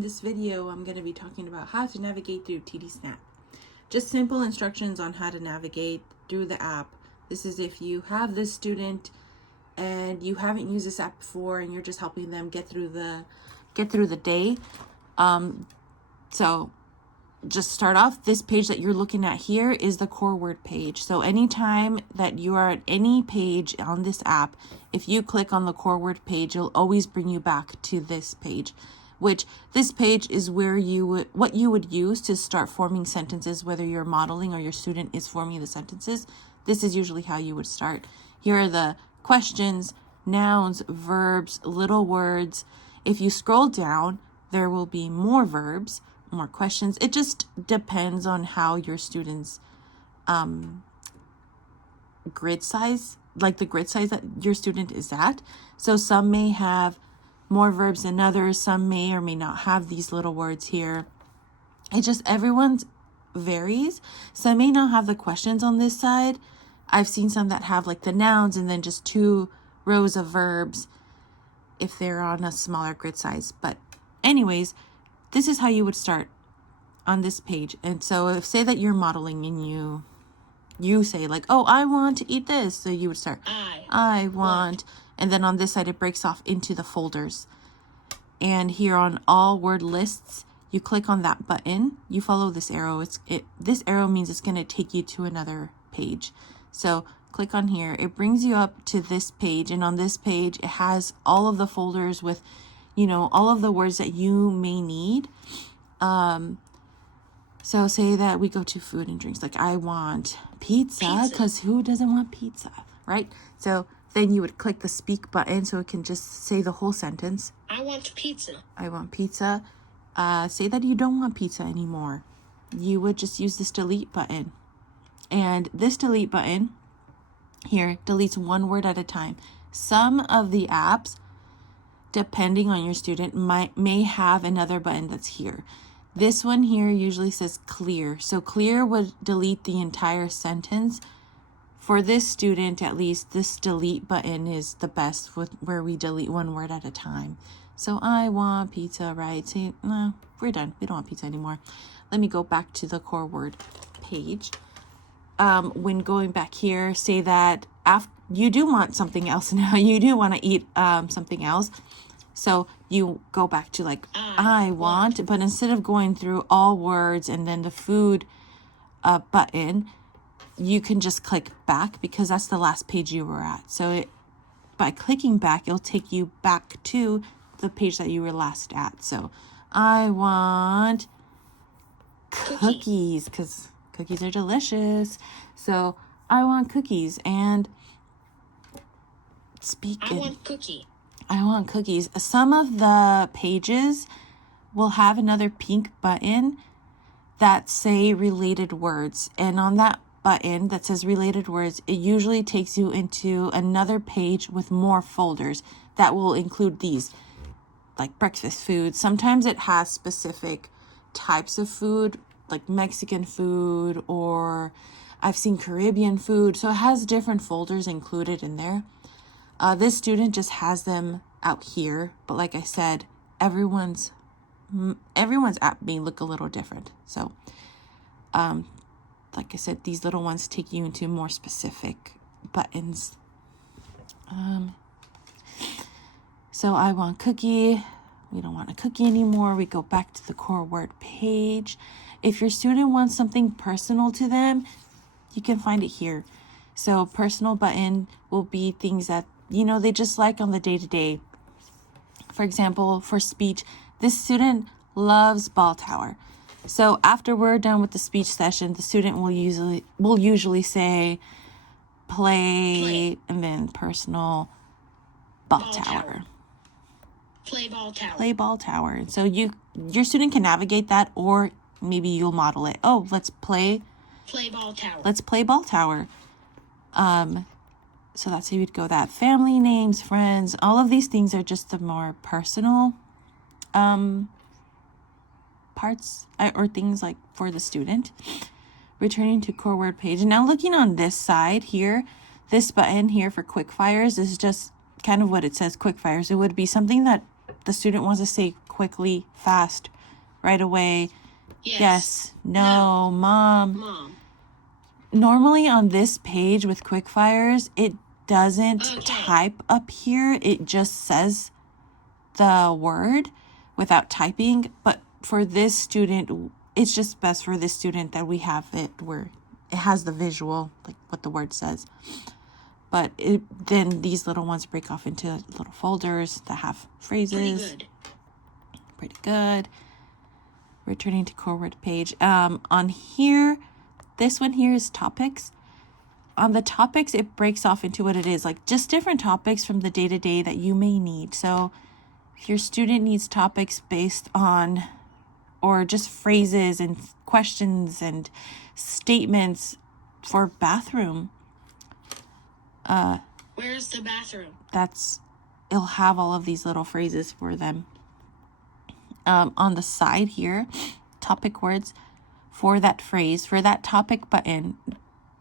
In this video, I'm going to be talking about how to navigate through TD Snap. Just simple instructions on how to navigate through the app. This is if you have this student and you haven't used this app before and you're just helping them get through the day. So just start off, this page that you're looking at here is the core word page. So anytime that you are at any page on this app, if you click on the core word page, it'll always bring you back to this page, which this page is where what you would use to start forming sentences, whether you're modeling or your student is forming the sentences. This is usually how you would start. Here are the questions, nouns, verbs, little words. If you scroll down, there will be more verbs, more questions. It just depends on how your students grid size, like the grid size that your student is at. So some may have more verbs than others. Some may or may not have these little words here. It just, everyone's varies. Some may not have the questions on this side. I've seen some that have like the nouns and then just 2 rows of verbs if they're on a smaller grid size. But anyways, this is how you would start on this page. And so if say that you're modeling and you say like, oh, I want to eat this. So you would start, I want. And then on this side, it breaks off into the folders. And here on all word lists, you click on that button. You follow this arrow. This arrow means it's going to take you to another page. So click on here. It brings you up to this page. And on this page, it has all of the folders with, all of the words that you may need. So say that we go to food and drinks. Like I want pizza, because who doesn't want pizza, right? So then you would click the speak button so it can just say the whole sentence. I want pizza. I want pizza. Say that you don't want pizza anymore. You would just use this delete button. And this delete button here deletes one word at a time. Some of the apps, depending on your student, may have another button that's here. This one here usually says clear. So clear would delete the entire sentence. For this student, at least, this delete button is the best where we delete one word at a time. So I want pizza, right? Say, no, we're done. We don't want pizza anymore. Let me go back to the core word page. When going back here, say that after you do want something else now. You do want to eat something else. So you go back to like, I want, but instead of going through all words and then the food button, you can just click back because that's the last page you were at. So by clicking back, it'll take you back to the page that you were last at. So I want cookies because cookies are delicious. So I want cookies and I want cookie. I want cookies. Some of the pages will have another pink button that say related words. And on that button that says related words, it usually takes you into another page with more folders that will include these, like breakfast food. Sometimes it has specific types of food, like Mexican food, or I've seen Caribbean food. So it has different folders included in there. This student just has them out here, but like I said, everyone's app may look a little different. So, like I said, these little ones take you into more specific buttons. So I want cookie. We don't want a cookie anymore. We go back to the core word page. If your student wants something personal to them, you can find it here. So personal button will be things that, they just like on the day-to-day. For example, for speech, this student loves ball tower. So after we're done with the speech session, the student will usually say play and then personal ball tower. Play ball tower. Play ball tower. So your student can navigate that, or maybe you'll model it. Oh, let's play ball tower. Let's play ball tower. So that's how you'd go that. Family names, friends, all of these things are just the more personal parts or things like for the student. Returning to core word page. Now looking on this side here, this button here for quick fires is just kind of what it says, quick fires. It would be something that the student wants to say quick quickly, fast, right away. Yes, no, Mom. Normally on this page with quickfires, it doesn't Okay. type up here. It just says the word without typing. But for this student, it's just best for this student that we have it where it has the visual, like what the word says. But then these little ones break off into little folders that have phrases. Pretty good. Returning to core word page. On here, this one here is topics. On the topics, it breaks off into what it is, like just different topics from the day-to-day that you may need. So if your student needs topics based on, or just phrases and questions and statements for bathroom, Where's the bathroom? It'll have all of these little phrases for them. On the side here, topic words for that phrase, for that topic button,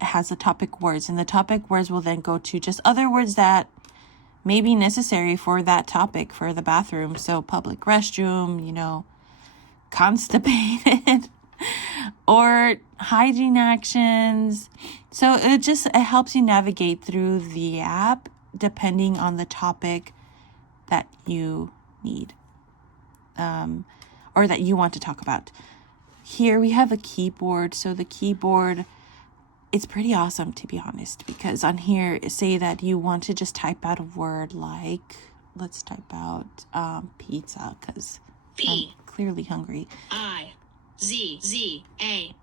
it has the topic words, and the topic words will then go to just other words that may be necessary for that topic for the bathroom. So public restroom, constipated, or hygiene actions. So it helps you navigate through the app depending on the topic that you need, or that you want to talk about. Here we have a keyboard. So the keyboard, it's pretty awesome, to be honest, because on here, say that you want to just type out a word like, let's type out pizza, because I'm clearly hungry. I-Z-Z-A.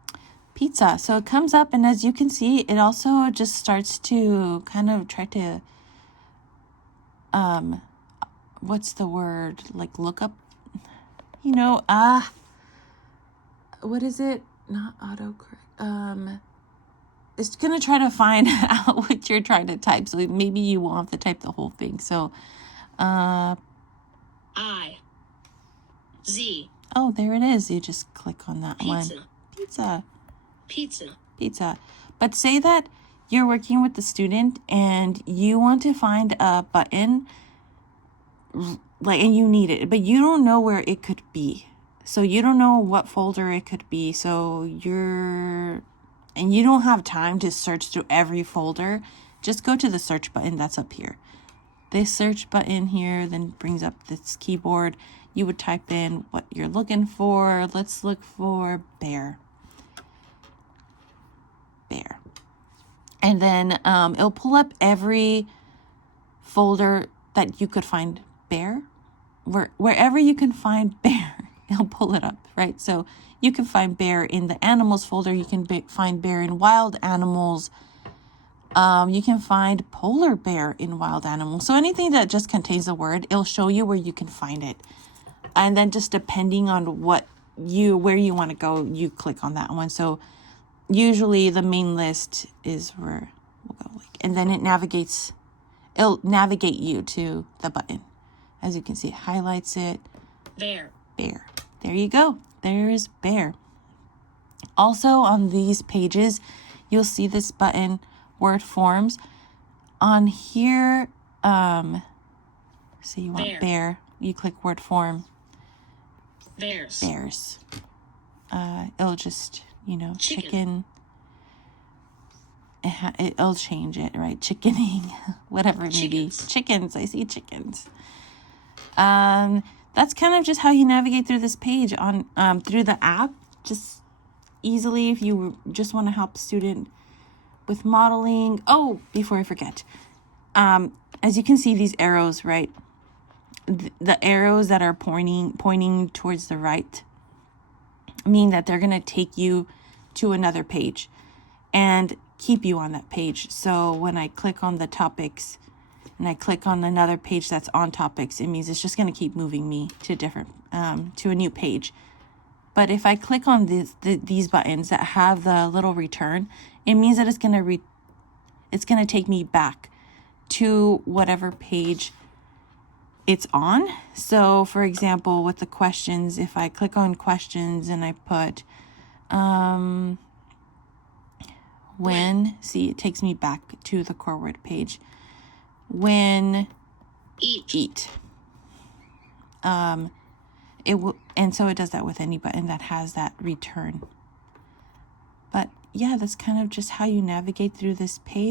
Pizza. So it comes up, and as you can see, it also just starts to kind of try to, what's the word? Like look up, what is it? Not autocorrect. It's going to try to find out what you're trying to type. So maybe you won't have to type the whole thing. So, I-Z. Oh, there it is. You just click on that one. Pizza. But say that you're working with the student and you want to find a button, and you need it, but you don't know where it could be. So you don't know what folder it could be. So you don't have time to search through every folder. Just go to the search button that's up here. This search button here then brings up this keyboard. You would type in what you're looking for. Let's look for bear. And then it'll pull up every folder that you could find bear. Wherever you can find bear, it'll pull it up, right? So you can find bear in the animals folder. You can find bear in wild animals. You can find polar bear in wild animals. So anything that just contains a word, it'll show you where you can find it. And then just depending on where you want to go, you click on that one. So usually the main list is where we'll go. And then it'll navigate you to the button. As you can see, it highlights it. Bear. There you go. There's bear. Also on these pages, you'll see this button, word forms. On here, say you want bear, you click word form. Bears. It'll just, Chicken. It'll change it, right? Chickening, whatever it may be. Chickens. I see chickens. That's kind of just how you navigate through this page on through the app, just easily if you just want to help a student with modeling. Oh, before I forget, as you can see, these arrows, right? The arrows that are pointing towards the right mean that they're going to take you to another page and keep you on that page. So when I click on the topics and I click on another page that's on topics, it means it's just going to keep moving me to to a new page. But if I click on these buttons that have the little return, it means that it's going to take me back to whatever page it's on. So for example, with the questions, if I click on questions and I put see, it takes me back to the core word page. When eat. it will, and so it does that with any button that has that return. But yeah, that's kind of just how you navigate through this page.